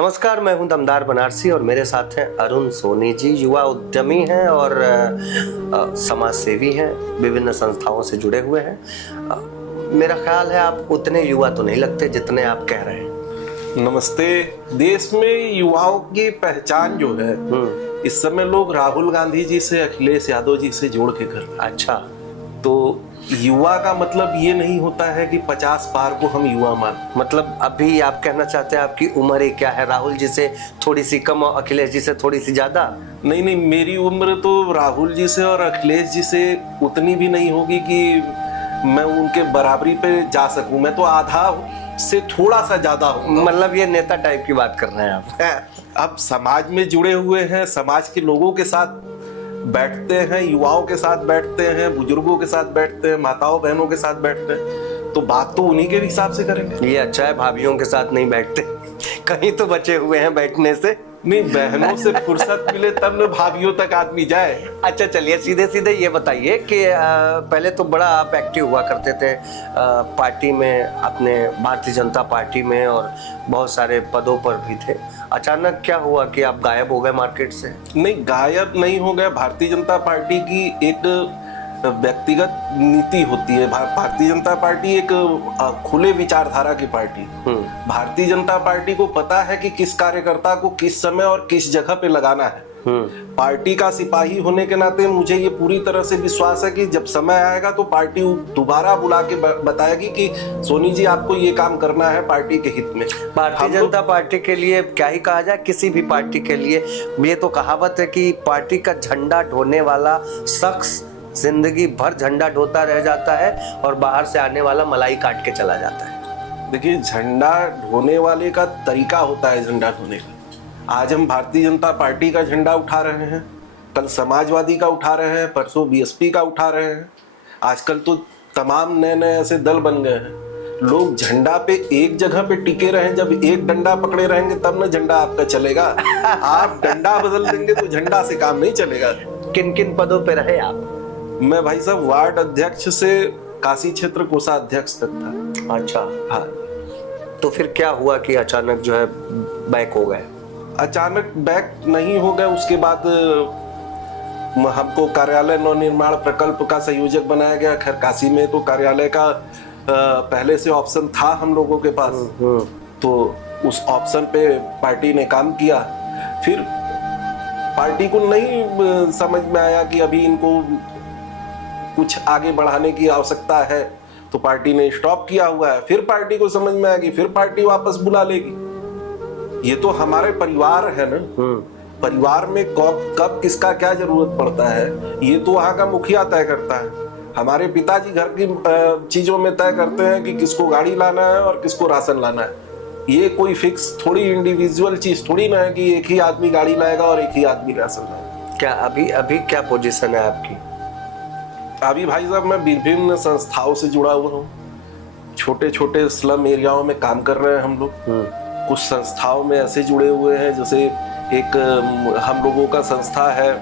नमस्कार, मैं हूं दमदार बनारसी और मेरे साथ हैं अरुण सोनी जी। युवा उद्यमी हैं और समाज सेवी हैं, विभिन्न संस्थाओं से जुड़े हुए हैं। मेरा ख्याल है आप उतने युवा तो नहीं लगते जितने आप कह रहे हैं। नमस्ते। देश में युवाओं की पहचान जो है इस समय लोग राहुल गांधी जी से, अखिलेश यादव जी से जोड़ के कर रहे हैं। अच्छा, तो युवा का मतलब ये नहीं होता है कि 50 पार को हम युवा मान। मतलब अभी आप कहना चाहते हैं आपकी उम्र ही क्या है? राहुल जी से थोड़ी सी कम और अखिलेश जी से थोड़ी सी ज्यादा? नहीं, मेरी उम्र तो राहुल जी से और अखिलेश जी से उतनी भी नहीं होगी कि मैं उनके बराबरी पे जा सकूं। मैं तो आधा से थोड़ा सा ज्यादा हूँ। मतलब ये नेता टाइप की बात कर रहे हैं आप? अब समाज में जुड़े हुए हैं, समाज के लोगों के साथ बैठते हैं, युवाओं के साथ बैठते हैं, बुजुर्गों के साथ बैठते हैं, माताओं बहनों के साथ बैठते हैं, तो बात तो उन्हीं के हिसाब से करेंगे। ये अच्छा है, भाभीियों के साथ नहीं बैठते, कहीं तो बचे हुए हैं बैठने से। नहीं, बहनों से फुर्सत मिले तब न भाभीियों तक आदमी जाए। अच्छा चलिए, सीधे सीधे ये बताइए कि पहले तो बड़ा आप एक्टिव हुआ करते थे पार्टी में, अपने भारतीय जनता पार्टी में, और बहुत सारे पदों पर भी थे। अचानक क्या हुआ कि आप गायब हो गए मार्केट से? नहीं, गायब नहीं हो गए। भारतीय जनता पार्टी की एक व्यक्तिगत नीति होती है। भारतीय जनता पार्टी एक खुले विचारधारा की पार्टी। भारतीय जनता पार्टी को पता है कि किस कार्यकर्ता को किस समय और किस जगह पे लगाना है। पार्टी का सिपाही होने के नाते मुझे ये पूरी तरह से विश्वास है कि जब समय आएगा तो पार्टी दोबारा बुला के बताएगी कि सोनी जी आपको ये काम करना है पार्टी के हित में। भारतीय जनता पार्टी के लिए क्या ही कहा जाए, किसी भी पार्टी के लिए ये तो कहावत है कि पार्टी का झंडा ढोने वाला शख्स जिंदगी भर झंडा ढोता रह जाता है और बाहर से आने वाला मलाई काट के चला जाता है। देखिए, झंडा ढोने वाले का तरीका होता है झंडा ढोने का। आज हम भारतीय जनता पार्टी का झंडा उठा रहे हैं, कल समाजवादी का उठा रहे हैं, परसों बीएसपी का उठा रहे हैं। आजकल तो तमाम नए नए ऐसे दल बन गए हैं। लोग झंडा पे एक जगह पे टिके रहे, जब एक डंडा पकड़े रहेंगे तब ना झंडा आपका चलेगा। आप डंडा बदल देंगे तो झंडा से काम नहीं चलेगा। किन किन पदों पे रहे आप? मैं भाई साहब वार्ड अध्यक्ष से काशी क्षेत्र कोषाध्यक्ष तक था। अच्छा, हाँ। तो फिर क्या हुआ कि अचानक जो है बैक हो गए? अचानक बैक नहीं हो गए। उसके बाद हमको कार्यालय नवनिर्माण प्रकल्प का संयोजक बनाया गया। खैर, काशी में तो कार्यालय का पहले से ऑप्शन था हम लोगों के पास, तो उस ऑप्शन पे पार्टी ने काम किया। फिर पार्टी को नहीं समझ में आया कि अभी इनको कुछ आगे बढ़ाने की आवश्यकता है, तो पार्टी ने स्टॉप किया हुआ है। फिर पार्टी को समझ में आएगी, फिर पार्टी वापस बुला लेगी। ये तो हमारे परिवार है ना। परिवार में कब किसका क्या जरूरत पड़ता है ये तो वहां का मुखिया तय करता है। हमारे पिताजी घर की चीजों में तय करते हैं कि किसको गाड़ी लाना है और किसको राशन लाना है। ये कोई फिक्स थोड़ी इंडिविजुअल चीज थोड़ी ना है कि एक ही आदमी गाड़ी लाएगा और एक ही आदमी राशन लाएगा। क्या अभी क्या पोजीशन है आपकी? अभी भाई साहब मैं विभिन्न संस्थाओं से जुड़ा हुआ हूँ। छोटे छोटे स्लम एरियाओं में काम कर रहे हैं हम लोग। कुछ संस्थाओं में ऐसे जुड़े हुए हैं, जैसे एक हम लोगों का संस्था है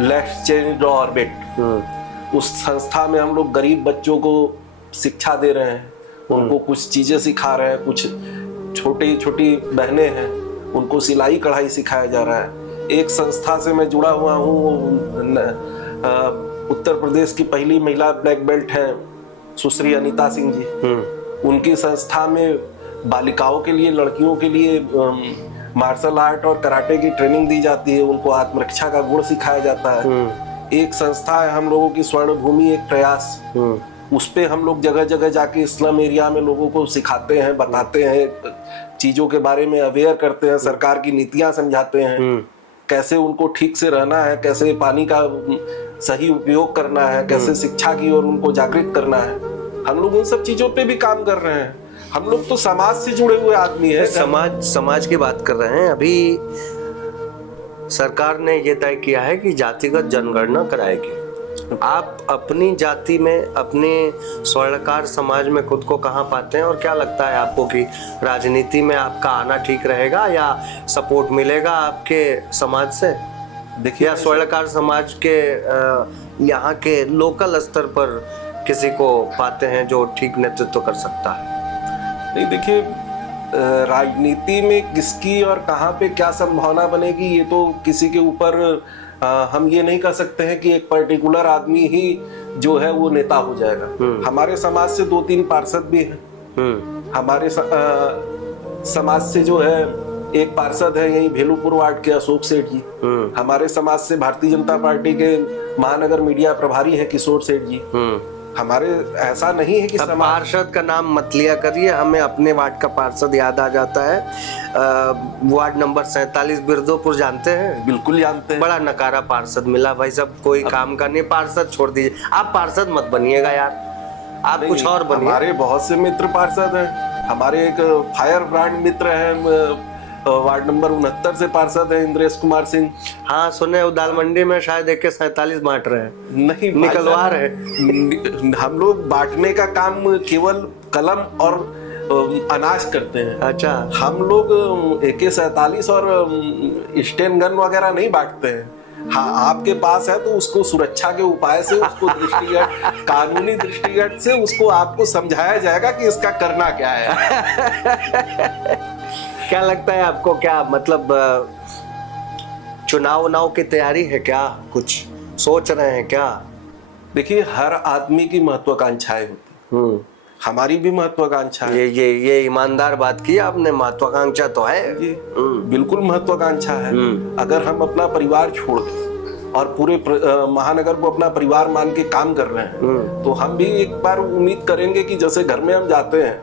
लेट्स चेंज द ऑर्बिट। उस संस्था में हम लोग गरीब बच्चों को शिक्षा दे रहे हैं, उनको कुछ चीजें सिखा रहे हैं। कुछ छोटी छोटी बहनें हैं, उनको सिलाई कढ़ाई सिखाया जा रहा है। एक संस्था से मैं जुड़ा हुआ हूँ, उत्तर प्रदेश की पहली महिला ब्लैक बेल्ट हैं सुश्री अनीता सिंह जी। उनकी संस्था में बालिकाओं के लिए, लड़कियों के लिए मार्शल आर्ट और कराटे की ट्रेनिंग दी जाती है। उनको आत्मरक्षा का गुण सिखाया जाता है। एक संस्था है हम लोगों की स्वर्ण भूमि एक प्रयास, उस पे हम लोग जगह जगह जाके इस्लाम एरिया में लोगों को सिखाते हैं, बताते हैं, चीजों के बारे में अवेयर करते हैं, सरकार की नीतियां समझाते हैं, कैसे उनको ठीक से रहना है, कैसे पानी का सही उपयोग करना है, कैसे शिक्षा की ओर उनको जागृत करना है। हम लोग उन सब चीजों पे भी काम कर रहे हैं। हम लोग तो समाज से जुड़े हुए आदमी हैं। समाज की बात कर रहे हैं। अभी सरकार ने ये तय किया है कि जातिगत जनगणना कराएगी। आप अपनी जाति में, अपने स्वर्णकार समाज में खुद को कहाँ पाते हैं, और क्या लगता है आपको कि राजनीति में आपका आना ठीक रहेगा या सपोर्ट मिलेगा आपके समाज से? देखिए, स्वर्णकार समाज के यहाँ के लोकल स्तर पर किसी को पाते हैं जो ठीक नेतृत्व कर सकता है? नहीं, देखिए, राजनीति में किसकी और कहाँ पे क्या संभावना बनेगी, ये तो किसी के ऊपर हम ये नहीं कह सकते हैं कि एक पर्टिकुलर आदमी ही जो है वो नेता हो जाएगा। हमारे समाज से 2-3 पार्षद भी हैं। हमारे समाज से जो है एक पार्षद है यही भेलूपुर वार्ड के अशोक सेठ जी। हमारे समाज से भारतीय जनता पार्टी के महानगर मीडिया प्रभारी हैं किशोर सेठ जी। हमारे ऐसा नहीं है कि पार्षद का नाम मत लिया करिए, हमें अपने वार्ड का पार्षद याद आ जाता है। वार्ड नंबर 47 बिरदोपुर जानते हैं? बिल्कुल जानते हैं। बड़ा नकारा पार्षद मिला भाई साहब, कोई काम का नहीं। पार्षद छोड़ दीजिए, आप पार्षद मत बनिएगा यार, आप कुछ और बनिए। हमारे बहुत से मित्र पार्षद हैं। हमारे एक फायर ब्रांड मित्र हैं, वार्ड नंबर 69 से पार्षद है इंद्रेश कुमार सिंह। हाँ सुने, दाल मंडी में शायद एक 47 बांट रहे हैं। नहीं, निकलवा रहे। हम लोग बांटने का काम केवल कलम और अनाज करते हैं। अच्छा, हम लोग AK-47 और स्टेन गन वगैरह नहीं बांटते हैं। हाँ, आपके पास है तो उसको सुरक्षा के उपाय से, उसको दृष्टिगत कानूनी दृष्टिगत से उसको आपको समझाया जाएगा कि इसका करना क्या है। क्या लगता है आपको, क्या मतलब चुनाव की तैयारी है क्या, कुछ सोच रहे हैं क्या? देखिए, हर आदमी की महत्वाकांक्षाएं होती, हमारी भी महत्वाकांक्षा है। ये ईमानदार बात की आपने, महत्वाकांक्षा तो है। बिल्कुल महत्वाकांक्षा है। अगर हम अपना परिवार छोड़ के और पूरे महानगर को अपना परिवार मान के काम कर रहे हैं, तो हम भी एक बार उम्मीद करेंगे कि जैसे घर में हम जाते हैं,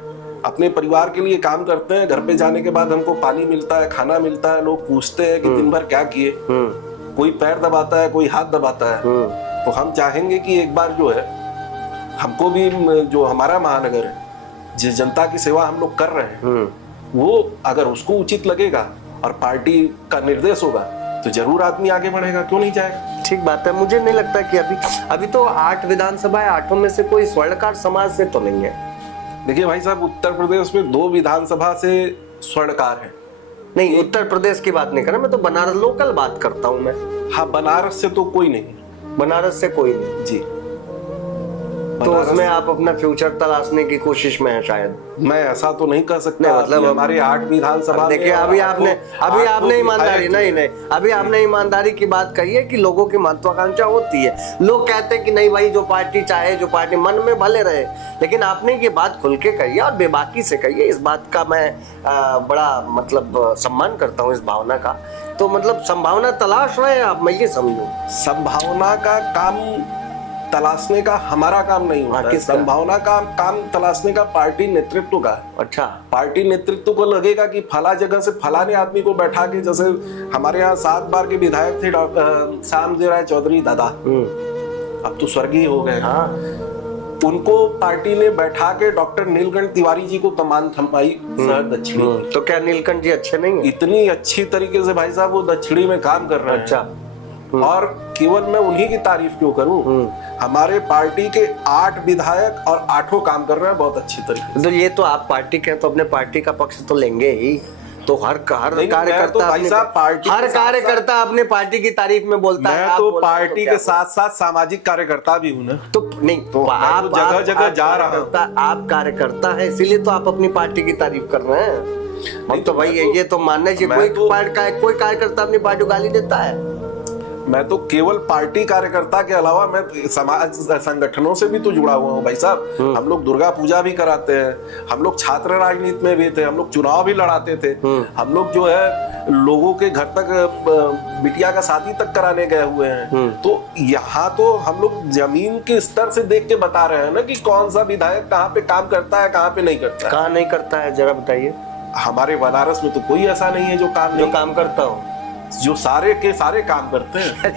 अपने परिवार के लिए काम करते हैं, घर पे जाने के बाद हमको पानी मिलता है, खाना मिलता है, लोग पूछते हैं कि दिन भर क्या किए, कोई पैर दबाता है, कोई हाथ दबाता है। तो हम चाहेंगे कि एक बार जो है हमको भी, जो हमारा महानगर है, जिस जनता की सेवा हम लोग कर रहे हैं, वो अगर उसको उचित लगेगा और पार्टी का निर्देश होगा तो जरूर आदमी आगे बढ़ेगा, क्यों नहीं जाएगा। ठीक बात है। मुझे नहीं लगता कि अभी तो 8 विधानसभा है, 8 में से कोई स्वर्णकार समाज से तो नहीं है। देखिए भाई साहब, उत्तर प्रदेश में 2 विधानसभा से स्वर्णकार है। नहीं, उत्तर प्रदेश की बात नहीं कर रहा मैं, तो बनारस लोकल बात करता हूँ मैं। हाँ, बनारस से तो कोई नहीं। बनारस से कोई नहीं जी। तो उसमें आप अपना फ्यूचर तलाशने की कोशिश में है शायद। मैं ऐसा तो नहीं कर सकता। मतलब हमारे 8 विधानसभा, देखिए अभी आपने ईमानदारी नहीं अभी आपने ईमानदारी की बात कही है कि लोगों की महत्वाकांक्षा होती है। लोग कहते हैं कि नहीं भाई, जो पार्टी चाहे, जो पार्टी मन में भले रहे, लेकिन आपने ये बात खुल के कही है और बेबाकी से कही है। इस बात का मैं बड़ा मतलब सम्मान करता हूँ, इस भावना का। तो मतलब संभावना तलाश रहे हैं आप, मैं ये समझूं। संभावना का काम तलाशने का हमारा काम नहीं होता है। संभावना का काम तलाशने का पार्टी नेतृत्व का है। अच्छा, पार्टी नेतृत्व को लगेगा कि फला जगह से फलाने आदमी को बैठा के, जैसे हमारे यहाँ 7 बार के विधायक थे डॉक्टर श्यामजी राय चौधरी दादा, अब तो स्वर्गीय हो गए। हाँ, उनको पार्टी ने बैठा के डॉक्टर नीलकंठ तिवारी जी को कमान थमाई शहर दक्षिणी। तो क्या नीलकंठ जी अच्छे नहीं है? इतनी अच्छी तरीके से भाई साहब वो दक्षिणी में काम कर रहे हैं। अच्छा, और केवल मैं उन्हीं की तारीफ क्यों करूं, हमारे पार्टी के 8 विधायक और 8 काम कर रहे हैं बहुत अच्छी तरीके से। तो ये तो आप पार्टी के, तो अपने पार्टी का पक्ष तो लेंगे ही। तो हर कार्यकर्ता हर कार्यकर्ता अपने पार्टी की तारीफ में बोलता है। मैं तो पार्टी के साथ साथ सामाजिक कार्यकर्ता भी हूँ ना। तो नहीं, तो आप जगह जगह जा रहा हूँ। आप कार्यकर्ता है, इसीलिए तो आप अपनी पार्टी की तारीफ कर रहे हैं। हम तो भाई ये तो मानना चाहिए, कोई कार्यकर्ता अपनी पार्टी को गाली देता है? मैं तो केवल पार्टी कार्यकर्ता के अलावा मैं समाज संगठनों से भी तो जुड़ा हुआ हूँ भाई साहब। हम लोग दुर्गा पूजा भी कराते हैं, हम लोग छात्र राजनीति में भी थे, हम लोग चुनाव भी लड़ाते थे, हम लोग जो है लोगों के घर तक बिटिया का शादी तक कराने गए हुए हैं। तो यहाँ तो हम लोग जमीन के स्तर से देख के बता रहे हैं ना कि कौन सा विधायक कहाँ पे काम करता है, कहाँ पे नहीं करता है। कहाँ नहीं करता है, जरा बताइए। हमारे बनारस में तो कोई ऐसा नहीं है जो काम करता हो, जो सारे के सारे काम करते हैं।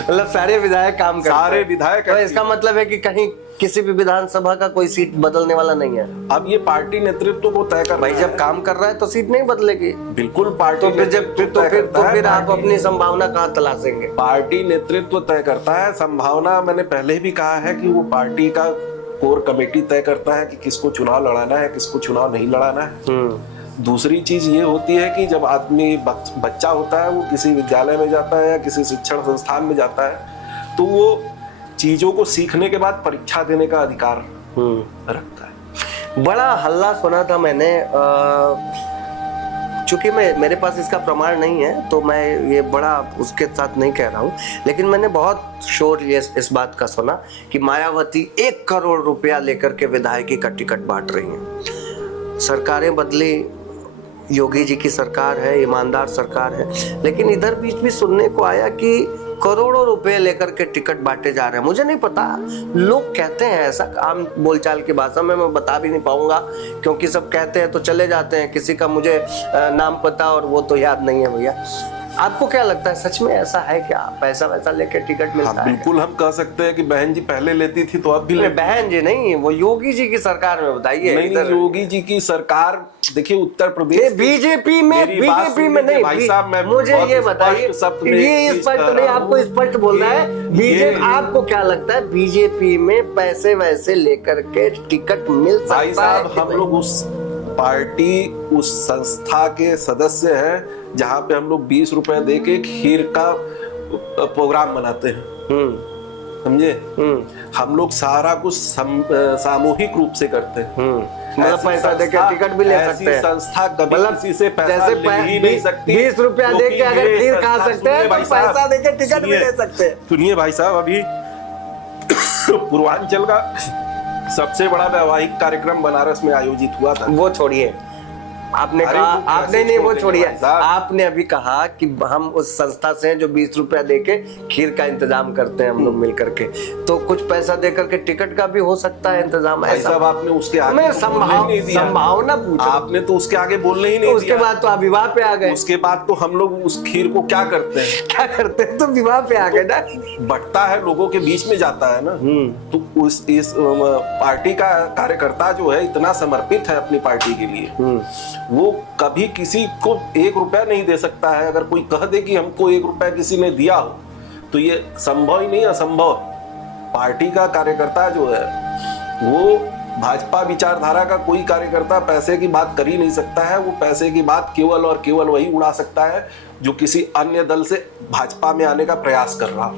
मतलब सारे विधायक काम करते हैं। सारे विधायक। तो इसका मतलब है कि कहीं किसी भी विधानसभा का कोई सीट बदलने वाला नहीं है। अब ये पार्टी नेतृत्व को तय कर भाई, जब काम कर रहा है तो सीट नहीं बदलेगी। बिल्कुल पार्टी तो फिर आप अपनी संभावना कहाँ तलाशेंगे? पार्टी नेतृत्व तय करता है संभावना। मैंने पहले भी कहा है कि वो पार्टी का कोर कमेटी तय करता है कि किसको चुनाव लड़ाना है, किसको चुनाव नहीं लड़ाना है। दूसरी चीज ये होती है कि जब आदमी बच्चा होता है, वो किसी विद्यालय में जाता है या किसी शिक्षण संस्थान में जाता है, तो वो चीजों को सीखने के बाद परीक्षा देने का अधिकार रखता है। बड़ा हल्ला सुना था मैंने, चूंकि मेरे पास इसका प्रमाण नहीं है तो मैं ये बड़ा उसके साथ नहीं कह रहा हूँ, लेकिन मैंने बहुत शोर इस बात का सुना कि मायावती 1 करोड़ रुपया लेकर के विधायकी का टिकट बांट रही हैं। सरकारें बदली, योगी जी की सरकार है, ईमानदार सरकार है, लेकिन इधर बीच भी सुनने को आया कि करोड़ों रुपए लेकर के टिकट बांटे जा रहे हैं। मुझे नहीं पता, लोग कहते हैं ऐसा, आम बोलचाल की भाषा में मैं बता भी नहीं पाऊंगा क्योंकि सब कहते हैं तो चले जाते हैं, किसी का मुझे नाम पता और वो तो याद नहीं है भैया। आपको क्या लगता है, सच में ऐसा है क्या? पैसा वैसा लेके टिकट मिलता है? बिल्कुल हम कह सकते हैं कि बहन जी पहले लेती थी तो अब भी बहन जी नहीं, वो योगी जी की सरकार में बताइए। नहीं, योगी जी की सरकार, देखिए उत्तर प्रदेश बीजेपी में नहीं भाई साहब, मैं मुझे ये बताइए, ये स्पष्ट नहीं, आपको स्पष्ट बोलना है। बीजेपी, आपको क्या लगता है बीजेपी में पैसे वैसे लेकर के टिकट मिल सकता है? भाई साहब, हम लोग उस पार्टी, उस संस्था के सदस्य हैं जहां पे हम लोग 20 रुपए दे के खीर का प्रोग्राम बनाते हैं, समझे? हम लोग सारा कुछ सामूहिक रूप से करते हैं। मतलब पैसा दे के टिकट भी ले सकते हैं। संस्था कभी किसी से पैसा ले ही नहीं सकती। 20 रुपया दे के अगर खीर खा सकते हैं तो पैसा दे के टिकट भी ले सकते हैं। सुनिए भाई साहब, अभी पूर्वांचल का सबसे बड़ा वैवाहिक कार्यक्रम बनारस में आयोजित हुआ था। वो छोड़िए, आपने कहा, आपने नहीं, वो छोड़िए, आपने अभी कहा कि हम उस संस्था से जो 20 रुपया देके खीर का इंतजाम करते हैं हम लोग मिल करके, तो कुछ पैसा दे करके टिकट का भी हो सकता है इंतजाम। ऐसा आपने उसके आगे संभावना पूछा, आपने तो उसके आगे बोलने ही नहीं, उसके बाद तो आप विवाह पे आ गए। उसके बाद तो हम लोग उस खीर को क्या करते हैं, तो विवाह पे आ गए ना। बंटता है, लोगों के बीच में जाता है ना। तो इस पार्टी का कार्यकर्ता जो है इतना समर्पित है अपनी पार्टी के लिए, वो कभी किसी को 1 रुपया नहीं दे सकता है। अगर कोई कह दे कि हमको 1 रुपया किसी ने दिया हो तो ये संभव ही नहीं, असंभव। पार्टी का कार्यकर्ता जो है वो भाजपा विचारधारा का कोई कार्यकर्ता पैसे की बात कर ही नहीं सकता है। वो पैसे की बात केवल और केवल वही उड़ा सकता है जो किसी अन्य दल से भाजपा में आने का प्रयास कर रहा,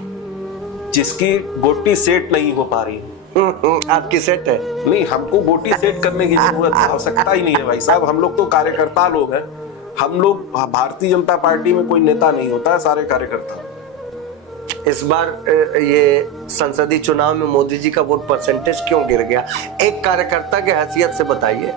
जिसकी गोटी सेट नहीं हो पा रही। आपकी सेट है? नहीं, हमको गोटी सेट करने की जरूरत, आवश्यकता ही नहीं है भाई साहब। हम लोग तो कार्यकर्ता लोग हैं। हम लोग, भारतीय जनता पार्टी में कोई नेता नहीं होता है, सारे कार्यकर्ता। इस बार ये संसदीय चुनाव में मोदी जी का वोट परसेंटेज क्यों गिर गया, एक कार्यकर्ता के हैसियत से बताइए।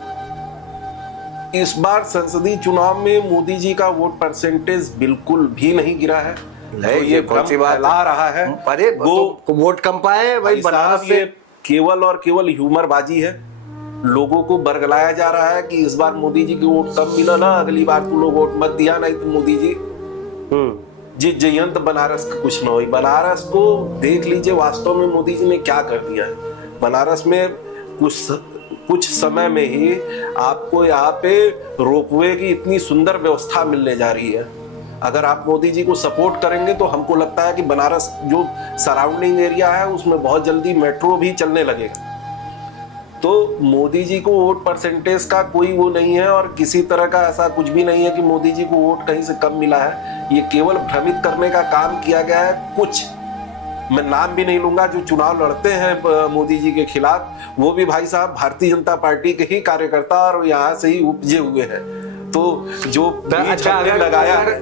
इस बार संसदीय चुनाव में मोदी जी का वोट परसेंटेज बिल्कुल भी नहीं गिरा है। तो ये कौन सी बात ला रहा है? अरे तो वोट कम पाए भाई बनारस से। केवल और केवल ह्यूमर बाजी है। लोगों को बरगलाया जा रहा है कि इस बार मोदी जी की वोट कम मिला ना, अगली बार तुम लोग वोट मत दिया, नहीं तो मोदी जी जयंत बनारस का कुछ न हो। बनारस को देख लीजिए वास्तव में मोदी जी ने क्या कर दिया है। बनारस में कुछ समय में ही आपको यहाँ पे रोपवे की इतनी सुंदर व्यवस्था मिलने जा रही है। अगर आप मोदी जी को सपोर्ट करेंगे तो हमको लगता है कि बनारस जो सराउंडिंग एरिया है उसमें बहुत जल्दी मेट्रो भी चलने लगेगा। तो मोदी जी को वोट परसेंटेज का कोई वो नहीं है और किसी तरह का ऐसा कुछ भी नहीं है कि मोदी जी को वोट कहीं से कम मिला है। ये केवल भ्रमित करने का काम किया गया है। कुछ, मैं नाम भी नहीं लूंगा, जो चुनाव लड़ते हैं मोदी जी के खिलाफ, वो भी भाई साहब भारतीय जनता पार्टी के ही कार्यकर्ता और यहाँ से ही उपजे हुए हैं। तो जो अच्छा,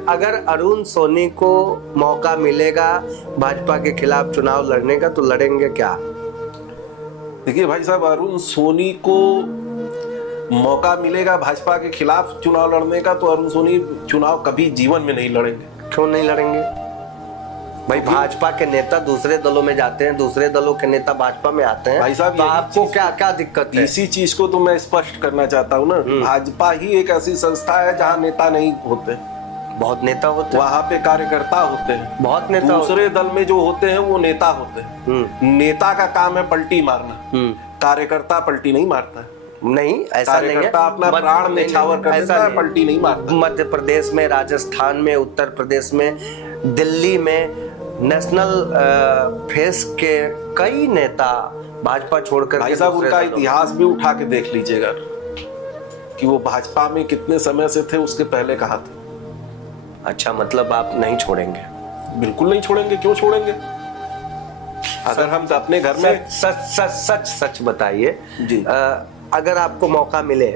अगर अरुण सोनी को मौका मिलेगा भाजपा के खिलाफ चुनाव लड़ने का तो लड़ेंगे क्या? देखिए भाई साहब, अरुण सोनी को मौका मिलेगा भाजपा के खिलाफ चुनाव लड़ने का तो अरुण सोनी चुनाव कभी जीवन में नहीं लड़ेंगे। क्यों नहीं लड़ेंगे भाई? भाजपा के नेता दूसरे दलों में जाते हैं, दूसरे दलों के नेता भाजपा में आते हैं भाई साहब, तो आपको क्या क्या दिक्कत है? इसी चीज को तो मैं स्पष्ट करना चाहता हूँ ना। भाजपा ही एक ऐसी संस्था है जहाँ नेता नहीं होते। बहुत नेता होते हैं, वहाँ पे कार्यकर्ता होते हैं। बहुत नेता दूसरे दल में जो होते हैं वो नेता होते हैं। नेता का काम है पलटी मारना, कार्यकर्ता पलटी नहीं मारता। नहीं, ऐसा नहीं है। अपना प्राण न्यौछावर कर देता है, पलटी नहीं मारता। मध्य प्रदेश में, राजस्थान में, उत्तर प्रदेश में, दिल्ली में नेशनल फेस के कई नेता भाजपा छोड़कर भाई साहब उनका इतिहास भी उठा के देख लीजिएगा कि वो भाजपा में कितने समय से थे, उसके पहले कहा था। अच्छा, मतलब आप नहीं छोड़ेंगे? बिल्कुल नहीं छोड़ेंगे। क्यों छोड़ेंगे? अगर हम अपने घर में सच बताइए जी, अगर आपको मौका मिले,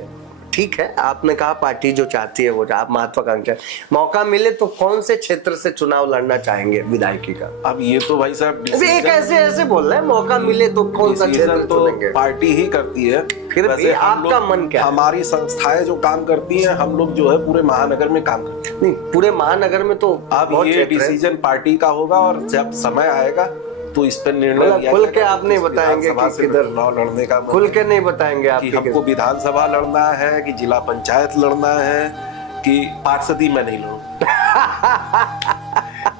ठीक है आपने कहा पार्टी जो चाहती है वो आप महत्वाकांक्षा, मौका मिले तो कौन से क्षेत्र से चुनाव लड़ना चाहेंगे विधायकी का? अब ये तो भाई साहब एक ऐसे बोल रहे हैं मौका मिले तो कौन सा क्षेत्र तो चुनेंगे? पार्टी ही करती है। फिर भी आपका मन क्या है? हमारी संस्थाएं जो काम करती हैं, हम लोग जो है पूरे महानगर में काम करते हैं। नहीं, पूरे महानगर में तो अब ये डिसीजन पार्टी का होगा और जब समय आएगा तो इस पर निर्णय लिया खुल के जाएगा। आप नहीं बताएंगे कि किधर चुनाव लड़ने का खुल के नहीं बताएंगे आप कि हमको विधानसभा लड़ना है कि जिला पंचायत लड़ना है कि पार्षदी में नहीं लड़ूं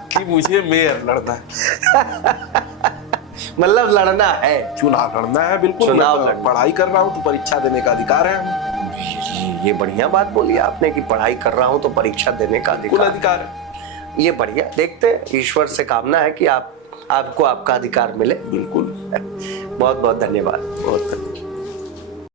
कि मुझे मेयर लड़ना है। मतलब लड़ना है, चुनाव लड़ना है, बिल्कुल। चुनाव मैं पढ़ाई कर रहा हूँ तो परीक्षा देने का अधिकार है। ये बढ़िया बात बोली आपने कि पढ़ाई कर रहा हूँ तो परीक्षा देने का अधिकार है। ये बढ़िया, देखते हैं, ईश्वर से कामना है कि आपको आपका अधिकार मिले। बिल्कुल। बहुत बहुत धन्यवाद। बहुत